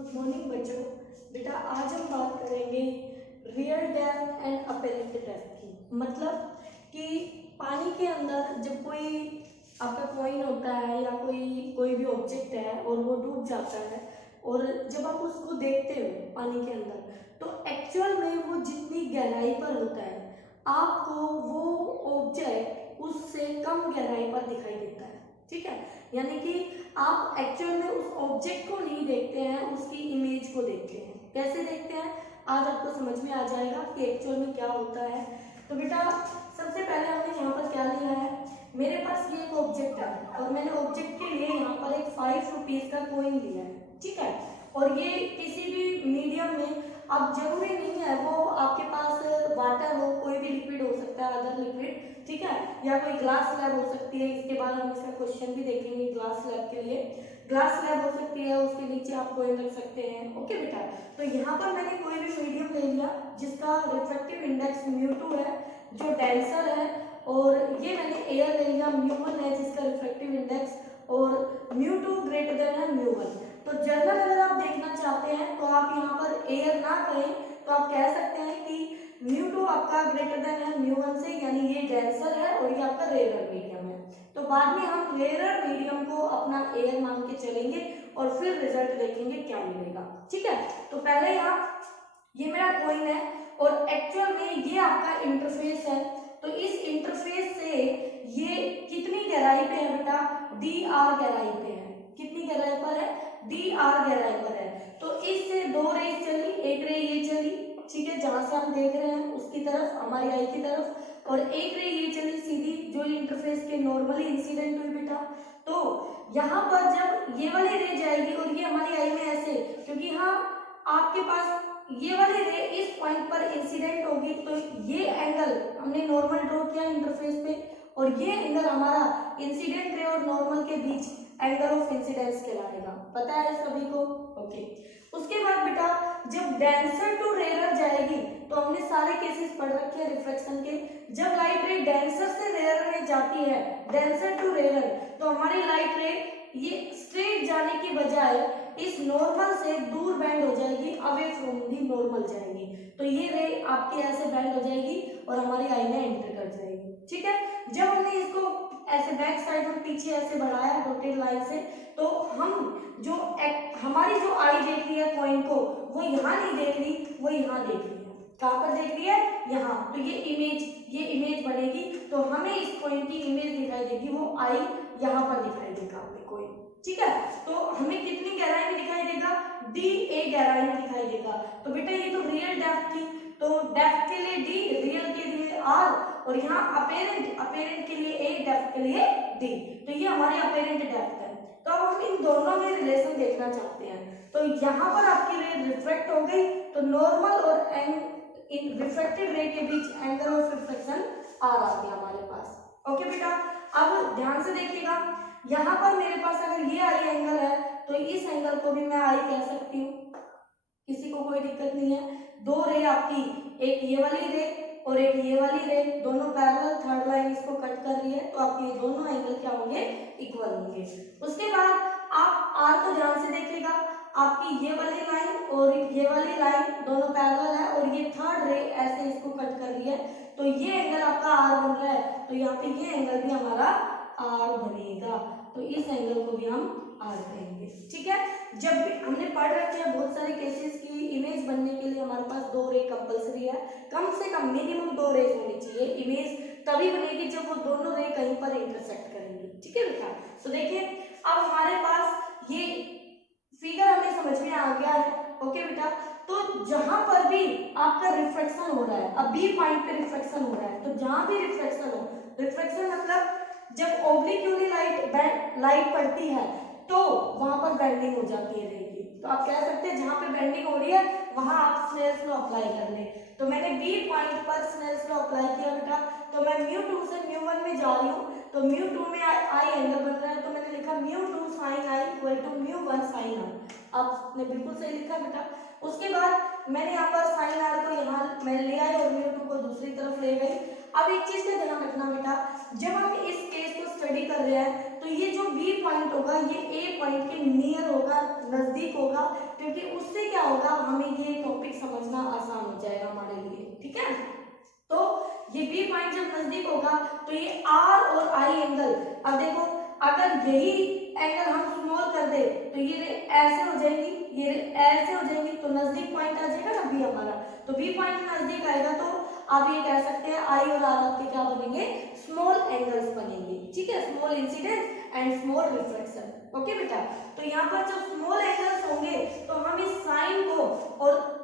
Good morning बच्चों। बेटा आज हम बात करेंगे real depth and apparent depth की। मतलब कि पानी के अंदर जब कोई आपका कॉइन होता है या कोई भी ऑब्जेक्ट है और वो डूब जाता है और जब आप उसको देखते हो पानी के अंदर तो एक्चुअल में वो जितनी गहराई पर होता है आपको वो ऑब्जेक्ट उससे कम गहराई पर दिखाई देता है। ठीक है, यानी कि आप एक्चुअल में उस ऑब्जेक्ट को नहीं देखते हैं, उसकी इमेज को देखते हैं। कैसे देखते हैं आज आपको समझ में आ जाएगा कि एक्चुअल में क्या होता है। तो बेटा सबसे पहले हमने यहाँ पर क्या लिया है, मेरे पास ये एक ऑब्जेक्ट है और मैंने ऑब्जेक्ट के लिए यहाँ पर एक 5 रुपीज का कॉइन लिया है। ठीक है, और ये किसी भी मीडियम में, अब जरूरी नहीं है वो आपके पास वाटर हो, कोई भी लिक्विड हो सकता है, अदर लिक्विड, ठीक है, या कोई ग्लास स्लैब हो सकती है। इसके बाद हम इसका क्वेश्चन भी देखेंगे। ग्लास स्लैब के लिए ग्लास स्लैब हो सकती है, उसके नीचे आप कॉइन रख सकते हैं। ओके बेटा, तो यहाँ पर मैंने कोई भी मीडियम ले लिया जिसका रिफ्रैक्टिव इंडेक्स μ2 है, जो डेंसर है, और ये मैंने एयर ले लिया μ1 है जिसका रिफ्रैक्टिव इंडेक्स और μ2 ग्रेटर देन है μ1। तो जनरल अगर आप देखना चाहते हैं तो आप यहाँ पर एयर ना कहें तो आप कह सकते हैं कि μ2 आपका ग्रेटर देन है μ1 से, यानी ये डेंसर है और ये आपका रेयर मीडियम है। तो बाद में हम रेयर मीडियम को अपना एयर मान के चलेंगे और फिर रिजल्ट देखेंगे क्या मिलेगा। ठीक है, तो पहले यहाँ ये मेरा कॉइन है और एक्चुअल में ये आपका इंटरफेस है। तो इस इंटरफेस से ये कितनी गहराई पे है बेटा, dr गहराई पे है। कितनी गहराई पर है, dr गहराई पर है। तो इससे दो रेज चली, एक रे ये चली, ठीक है, जहां से हम देख रहे हैं उसकी तरफ, हमारी आई की तरफ, और एक रे ये चली सीधी जो इंटरफेस के नॉर्मली इंसिडेंट हुई बेटा। तो यहाँ पर जब ये वाली रे जाएगी और ये हमारी आई में ऐसे, क्योंकि हाँ आपके पास ये वाली रे इस पॉइंट पर इंसिडेंट होगी, तो ये एंगल हमने नॉर्मल ड्रॉ किया इंटरफेस पे और ये एंगल हमारा इंसिडेंट रे और नॉर्मल के बीच एंगल ऑफ इंसिडेंस कहलाएगा। पता है सभी को? ओके, उसके बाद बेटा जब डेंसर टू रेयर जाएगी तो हमने सारे केसेस पढ़ रखे हैं रिफ्लेक्शन के। जब लाइट रे डेंसर से रेयर में जाती है, डेंसर टू रेयर, तो हमारी लाइट रे ये स्ट्रेट जाने की बजाय इस नॉर्मल से दूर बैंड हो जाएगी, अवे फ्रॉम दी नॉर्मल जाएगी। तो ये रे आपकी ऐसे बैंड हो जाएगी और हमारी आई में एंटर कर जाएगी। ठीक है, जब हमने इसको ऐसे बैक साइड में पीछे ऐसे बढ़ाया डॉटेड लाइन से, तो हम जो हमारी जो आई देख रही है कॉइन को, वो यहाँ नहीं देख रही, वो यहाँ देख रही है। कहाँ पर देख रही है? यहाँ। तो ये इमेज बनेगी, तो हमें इस कॉइन की इमेज दिखाई देगी, वो आई यहाँ पर दिखाई देगा हमें कॉइन। ठीक है, तो हमें कितनी गहराई में दिखाई देगा, dA गहराई में दिखाई देगा। तो बेटा ये तो रियल डेप्थ थी, तो डेप्थ के लिए d, रियल के लिए r, और यहाँ अपेरेंट के लिए a, डेप्थ के लिए d। तो ये हमारी अपेरेंट डेप्थ है। तो अब हम इन दोनों में रिलेशन देखना चाहते हैं। तो यहाँ पर आपकी रे रिफ्लेक्ट हो गई, तो नॉर्मल और रिफ्लेक्टेड रे के बीच एंगल ऑफ रिफ्लेक्शन r आ गया हमारे पास। ओके बेटा, अब ध्यान से देखिएगा, यहाँ पर मेरे पास अगर ये आई एंगल है तो इस एंगल को भी मैं आई कह सकती हूँ, किसी को कोई दिक्कत नहीं है। दो रे आपकी, एक ये वाली रे और एक ये वाली रे, दोनों पैरेलल, थर्ड लाइन इसको कट कर रही है, तो आपके ये दोनों एंगल क्या होंगे, इक्वल होंगे। उसके बाद आप आर को ध्यान से देखिएगा, आपकी ये वाली लाइन और ये वाली लाइन दोनों पैरेलल है और ये थर्ड रे ऐसे इसको कट कर रही है, तो ये एंगल आपका आर बन रहा है, तो यहाँ पे ये एंगल भी हमारा आर बनेगा। तो इस एंगल को भी हम आर कहेंगे। ठीक है, जब भी हमने पढ़ रखे हैं बहुत सारे केसेस की इमेज बनने के लिए हमारे पास दो रे कंपलसरी है, कम से कम मिनिमम दो रेज होनी चाहिए। इमेज तभी बनेगी जब वो दोनों रे कहीं पर इंटरसेक्ट करेंगे। ठीक है बेटा, तो देखिए अब हमारे पास ये फिगर हमें समझ में आ गया है। ओके बेटा, तो जहां पर भी आपका रिफ्लेक्शन हो रहा है, अब बी पॉइंट पे रिफ्लेक्शन हो रहा है, तो जहां भी रिफ्लेक्शन हो, रिफ्लेक्शन मतलब जब ओब्लिक्यूली लाइट पड़ती है तो वहां पर बेंडिंग हो जाती है रे की। तो आप कह सकते हैं जहां पे बेंडिंग हो रही है वहां आप स्नेल्स लॉ अप्लाई कर ले। तो मैंने बी पॉइंट पर स्नेल्स लॉ अप्लाई किया बेटा, तो मैं μ2 से μ1 में जा रही हूँ, तो μ2 में आई एंगल बन रहा है, तो मैंने लिखा μ2 sin i equal to μ1 sin r। आपने बिल्कुल सही लिखा बेटा। उसके बाद मैंने यहाँ पर sin r को यहाँ मैं ले आई और μ2 को दूसरी तरफ ले गई। अब एक चीज का ध्यान रखना बेटा, जब हम इस केस को स्टडी कर रहे हैं तो ये जो बी पॉइंट होगा ये ए पॉइंट के नियर होगा, नजदीक होगा, क्योंकि उससे क्या होगा, हमें ये टॉपिक समझना आसान हो जाएगा हमारे लिए, ठीक है। तो ये बी पॉइंट जब नजदीक होगा तो ये आर और आई एंगल, अब देखो अगर यही एंगल हम स्मॉल कर दे तो ये रे ऐसे हो जाएगी, ये रे ऐसे हो जाएंगी, तो नजदीक पॉइंट आ जाएगा ना बी हमारा, तो बी पॉइंट नजदीक आएगा तो आप ये कह सकते हैं आई और आर आपके क्या बनेंगे, स्मॉल एंगल्स बनेंगे, ठीक है, small incidence and small reflection, okay बेटा। तो यहाँ पर जब स्मॉल एंगल्स होंगे तो हम इस साइन को और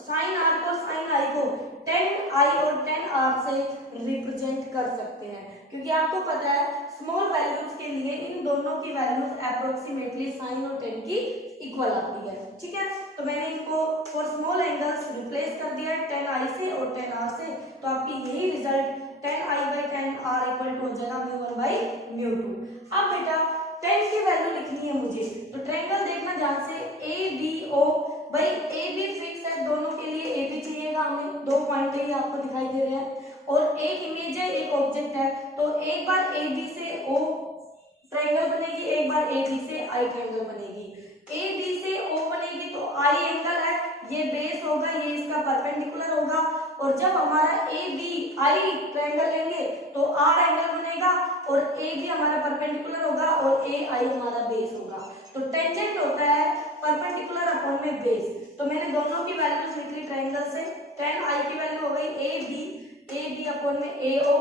साइन आर को साइन आई को tan आई और tan आर से रिप्रेजेंट कर सकते हैं, क्योंकि आपको पता है स्मॉल वैल्यूज के लिए इन दोनों की वैल्यूज अप्रोक्सीमेटली साइन और tan की इक्वल आती है, ठीक है। तो मैंने इनको फॉर स्मॉल एंगल्स रिप्लेस कर दिया है tan आई से और tan आर से, तो आपकी यही result tan I by tan R equal to हो जाएगा μ1 बाई μ2। अब बेटा tan की वैल्यू लिखनी है मुझे, तो ट्रायंगल देखना ध्यान से ए बी ओ, भाई ए बी फिक्स है, दोनों के लिए ए बी चाहिएगा हमें, दो पॉइंट ही आपको दिखाई दे रहे हैं और एक इमेज है, एक ऑब्जेक्ट है, तो एक बार ए बी से ओ ट्रायंगल बनेगी, एक बार ए बी से आई ट्रायंगल बनेगी। ए बी से ओ बनेगी तो आई एंगल है, ये बेस होगा, ये इसका परपेंडिकुलर होगा, और जब हमारा ए बी आई ट्रायंगल लेंगे तो आर एंगल बनेगा और ए बी हमारा परपेंडिकुलर होगा और ए आई हमारा बेस होगा। तो टेंजेंट होता है परपेंडिकुलर अपॉन में बेस, तो मैंने दोनों की वैल्यूज लिख ली ट्रायंगल से, tan आई की वैल्यू हो गई ए बी अपॉन में ए ओ,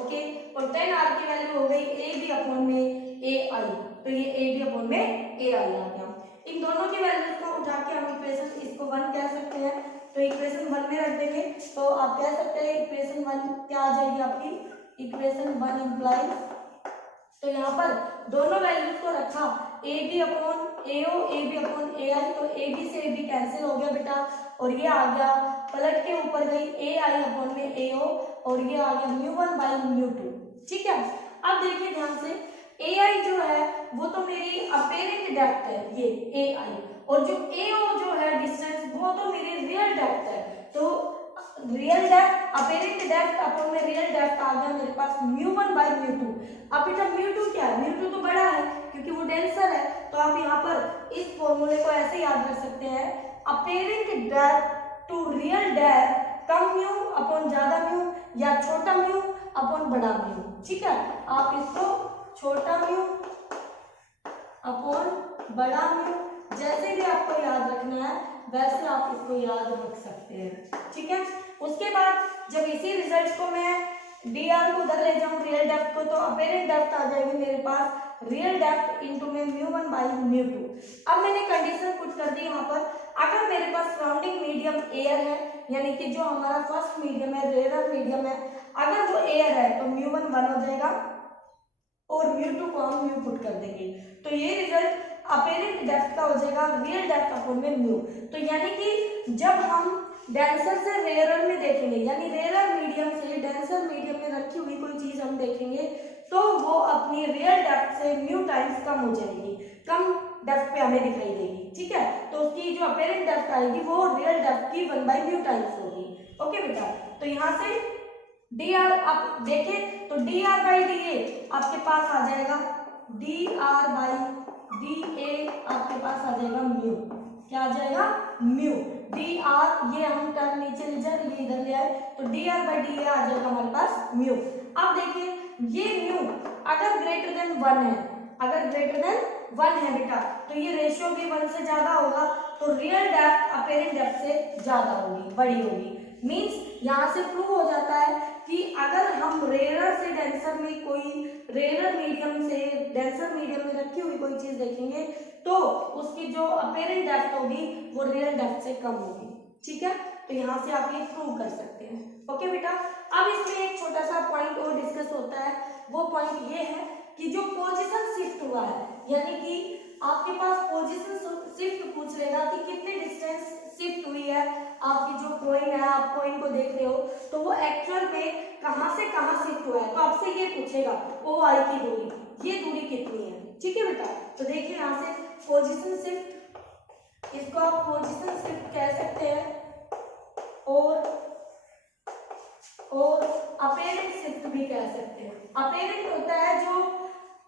ओके, और tan आर की वैल्यू हो गई ए बी अपॉन में ए आई, तो ये ए बी अपॉन में ए आई आ गया। इन दोनों की वैल्यूज को उठा के हम इक्वेशन इसको 1 कह सकते हैं, तो इक्वेशन 1 में रख देंगे, तो आप कह सकते हैं इक्वेशन 1 क्या आ जाएगी आपकी, इक्वेशन 1 इंप्लाइज, तो यहाँ पर दोनों वैल्यूज को रखा A B upon A O, A B upon A I, तो ए बी से ए बी कैंसिल हो गया बेटा, और ये आ गया पलट के ऊपर गई ए आई अपॉन में ए ओ, और ये आ गया μ1 बाई μ2, ठीक है। अब देखिए ध्यान से, ए आई जो है वो तो मेरी अपेरेंट डेप्थ है, ये ए आई, और जो ए ओ जो है डिस्टेंस वो तो मेरी रियल डेप्थ है, तो real depth apparent depth upon में रियल डेप्थ आ गया मेरे पास μ1 बाई μ2। अब बेटा μ2 क्या है, μ2 तो बड़ा है क्योंकि वो डेंसर है, तो आप यहाँ पर इस फॉर्मूले को ऐसे याद रख सकते हैं, apparent depth to real depth कम म्यू अपॉन ज्यादा म्यू या छोटा म्यू अपॉन बड़ा म्यू, ठीक है। आप इसको छोटा म्यू अपॉन बड़ा म्यू जैसे भी आपको याद रखना है वैसे आप इसको याद रख सकते हैं, ठीक है। उसके बाद जब इसी रिजल्ट को मैं डी आर को उधर ले जाऊं रियल डेप्थ को, तो अपेरेंट डेप्थ आ जाएगी मेरे पास रियल डेप्थ इनटू में μ1 बाई μ2। अब मैंने कंडीशन पुट कर दी यहाँ पर, अगर मेरे पास सराउंडिंग मीडियम एयर है, यानी कि जो हमारा फर्स्ट मीडियम है, रेयर मीडियम है, अगर वो एयर है तो μ1 1 हो जाएगा और μ2 को हम म्यू पुट कर देंगे, तो ये रिजल्ट अपेरेंट डेप्थ का हो जाएगा रियल डेप्थ अपॉन में म्यू। तो यानी कि जब हम डेंसर से रेयरर में देखेंगे, यानी रेयरर मीडियम से डेंसर मीडियम में रखी हुई कोई चीज हम देखेंगे तो वो अपनी रियल डेप्थ से म्यू टाइम्स कम हो जाएगी, कम डेप्थ पे हमें दिखाई देगी, ठीक है। तो उसकी जो अपेरेंट डेप्थ आएगी वो रियल डेप्थ की 1 बाई म्यू टाइम्स होगी, ओके बेटा। तो यहाँ से डी आर आप देखें तो डी आर बाई डी ए आपके पास आ जाएगा, डी आर बाई डी ए आपके पास आ जाएगा म्यू, क्या आ जाएगा म्यू, डी आर ये हम टर्म नीचे ले जाए ये इधर ले आए, तो D R by D A आ जाएगा हमारे पास म्यू। अब देखिए ये म्यू अगर ग्रेटर देन 1 है, अगर ग्रेटर देन 1 है बेटा, तो ये रेशियो भी 1 से ज्यादा होगा, तो रियल डेप्थ अपेरेंट डेप्थ से ज्यादा होगी, बड़ी होगी। मींस यहाँ से प्रूव हो जाता है कि अगर हम रेयरर से डेंसर में कोई रेयरर मीडियम से डेंसर मीडियम में रखी हुई कोई चीज देखेंगे तो उसकी जो अपेरेंट डेप्थ होगी वो रियल डेप्थ से कम होगी, ठीक है। तो यहाँ से आप ये प्रूव कर सकते हैं, ओके बेटा। अब इसमें एक छोटा सा पॉइंट और डिस्कस होता है, वो पॉइंट ये है कि जो पोजीशन शिफ्ट हुआ है, यानी कि आपके पास पोजीशन शिफ्ट पूछ लेगा कि कितने डिस्टेंस शिफ्ट हुई है आपकी जो कॉइन है, आप कॉइन को देख रहे हो तो वो एक्चुअल में कहां से कहां शिफ्ट हुआ है, तो आपसे ये पूछेगा ओ आई की दूरी, ये दूरी कितनी है, ठीक है बेटा। तो देखिए यहाँ से पोजीशन शिफ्ट, इसको आप पोजीशन शिफ्ट कह सकते हैं, और अपेरेंट शिफ्ट भी कह सकते हैं। अपेरेंट होता है जो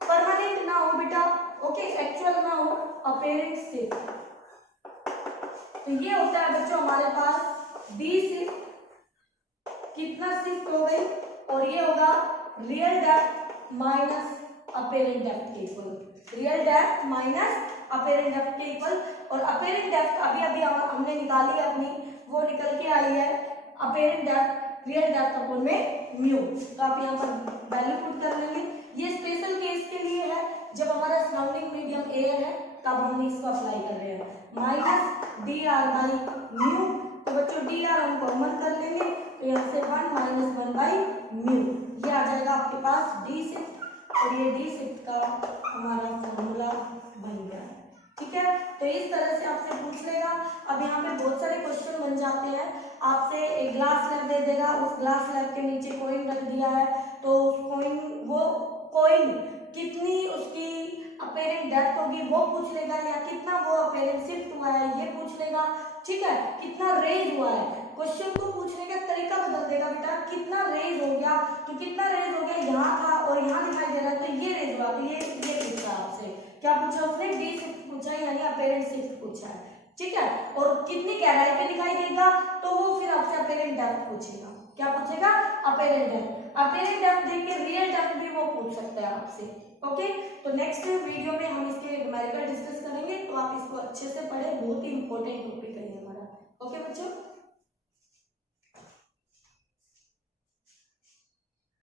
परमानेंट ना हो बेटा, ओके, एक्चुअल ना हो, अपेरेंट शिफ्ट। तो ये होता है बच्चों हमारे पास डी शिफ्ट, कितना शिफ्ट हो गई, और ये होगा real depth minus apparent depth के equal, real depth minus apparent depth के इक्वल। और अपेरेंट डेप्थ अभी अभी हमने निकाली है अपनी, वो निकल के आई है apparent depth real depth upon में म्यू। तो आप यहाँ पर वैल्यू पुट कर लेंगे। ये स्पेशल केस के लिए है जब हमारा सराउंडिंग मीडियम एयर है, तब हम इसको अप्लाई कर रहे हैं। Minus D R by mu, तो बच्चों डी आर हम कॉमन कर लेंगे, तो यहाँ से 1 माइनस 1 बाई म्यू, ये आ जाएगा आपके पास डी शिफ्ट, और ये डी शिफ्ट का हमारा फॉर्मूला बन गया। ठीक है, तो इस तरह से आपसे पूछ लेगा। अब यहाँ पे बहुत सारे क्वेश्चन बन जाते हैं, आपसे एक ग्लास स्लैब दे देगा, उस ग्लास स्लैब के नीचे कॉइन रख दिया है, तो कॉइन, वो कॉइन कितनी उसकी अपेरेंट डेप्थ होगी वो पूछ लेगा, या कितना वो अपेरेंट शिफ्ट हुआ है ये पूछ लेगा। ठीक है, कितना रेज हुआ है, क्वेश्चन को पूछने का तरीका बदल देगा बेटा, कितना रेज हो गया, तो कितना रेज हो गया यहाँ था और यहाँ दिखाई दे रहा है, तो ये रेज हुआ, तो ये पूछा आपसे, क्या पूछा उसने, डी शिफ्ट पूछा है, यानी अपेरेंट शिफ्ट पूछा है। ठीक है, और कितनी गहराई पे दिखाई देगा, तो वो फिर आपसे अपेरेंट डेप्थ पूछेगा, क्या पूछेगा, अपेरेंट डेप्थ। अपेरेंट डेप्थ देख के रियल डेप्थ भी वो पूछ सकता है आपसे। ओके, तो नेक्स्ट वीडियो में हम इसके न्यूमेरिकल डिस्कस करेंगे, तो आप इसको अच्छे से पढ़े, बहुत ही इंपॉर्टेंट टॉपिक है हमारा। ओके बच्चों।